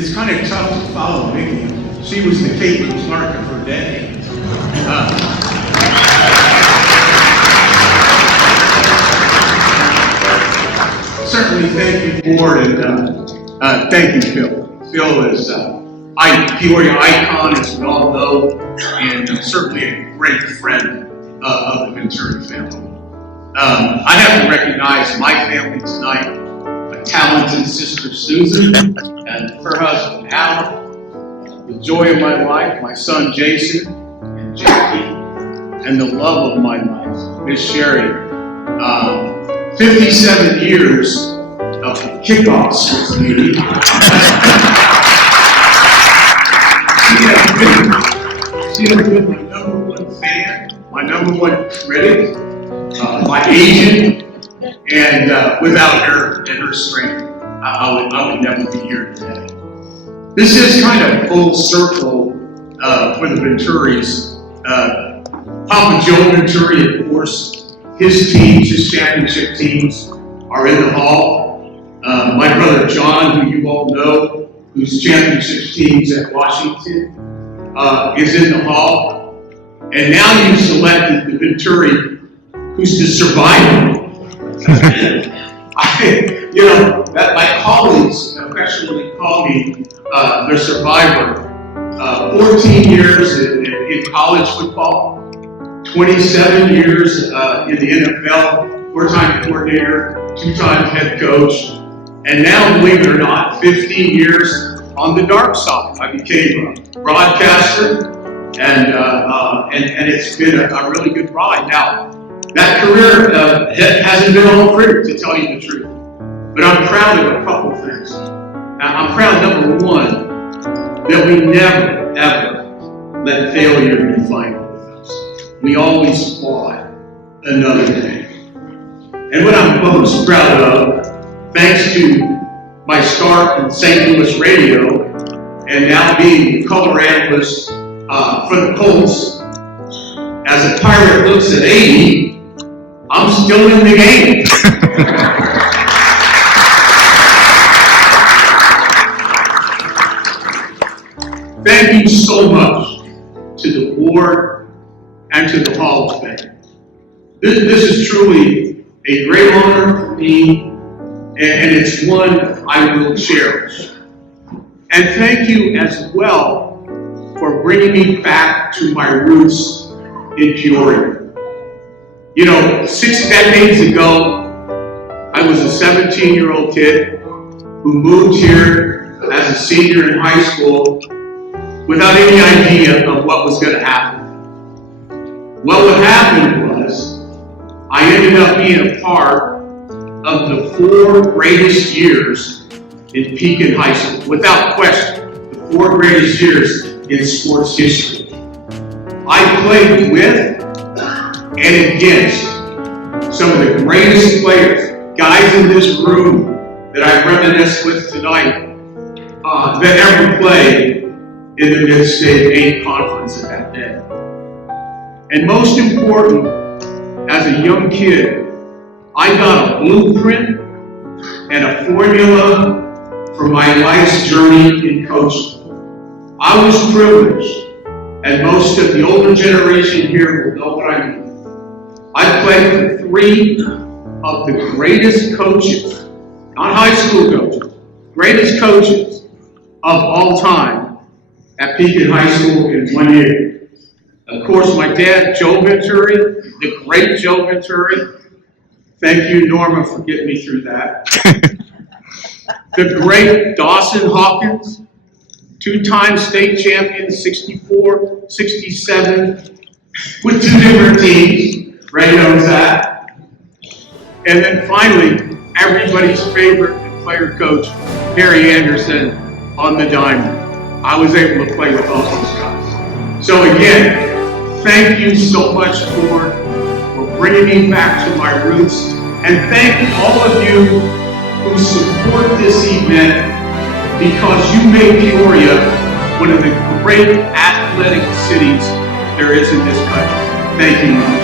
it's kind of tough to follow Mickey. She was the Caitlin Clark of her day. Certainly, thank you, Board, and thank you, Phil. Phil is Peoria icon, as we all know, and certainly a great friend of the Venturi family. I have to recognize my family tonight, my talented sister Susan, and her husband Al, the joy of my life, my son Jason, and Jackie, and the love of my life, Miss Sherry. 57 years of kickoffs with me. She has been my number one fan, my number one critic, my agent, and without her and her strength, I would never be here today. This is kind of full circle for the Venturis. Papa Joe Venturi, of course, his teams, his championship teams, are in the hall. My brother John, who you all know, whose championship teams at Washington, is in the hall. And now you've selected the Venturi, who's the survivor. My colleagues affectionately call me the survivor. 14 years in college football, 27 years in the NFL, four-time coordinator, two-time head coach, and now, believe it or not, 15 years on the dark side. I became a broadcaster, and it's been a really good ride. Now, that career hasn't been all pretty, to tell you the truth, but I'm proud of a couple things. Now, I'm proud, number one, that we never, ever let failure define us. We always fought another day. And what I'm most proud of, thanks to my start in St. Louis radio, and now being the color analyst for the Colts, as a Pirate looks at 80, I'm still in the game. Thank you so much to the board and to the Hall of Fame. This is truly a great honor for me, and it's one I will cherish. And thank you as well for bringing me back to my roots in Peoria. 6 decades ago, I was a 17-year-old kid who moved here as a senior in high school without any idea of what was going to happen. Well, what happened was I ended up being a part of the 4 greatest years in Pekin High School. Without question, the 4 greatest years in sports history. I played with and against some of the greatest players, guys in this room that I reminisce with tonight, that ever played in the Mid-State 8 conference at that day. And most important, as a young kid, I got a blueprint and a formula for my life's journey in coaching. I was privileged, and most of the older generation here will know what I mean. I played for 3 of the greatest coaches, not high school coaches, greatest coaches of all time at Pekin High School in 1 year. Of course, my dad, Joe Venturi, the great Joe Venturi. Thank you, Norma, for getting me through that. The great Dawson Hawkins, 2-time state champion, 64, 67, with 2 different teams. Ray knows that. And then finally, everybody's favorite player coach, Harry Anderson, on the diamond. I was able to play with all those guys. So again, thank you so much for bringing me back to my roots. And thank all of you who support this event, because you made Peoria one of the great athletic cities there is in this country. Thank you.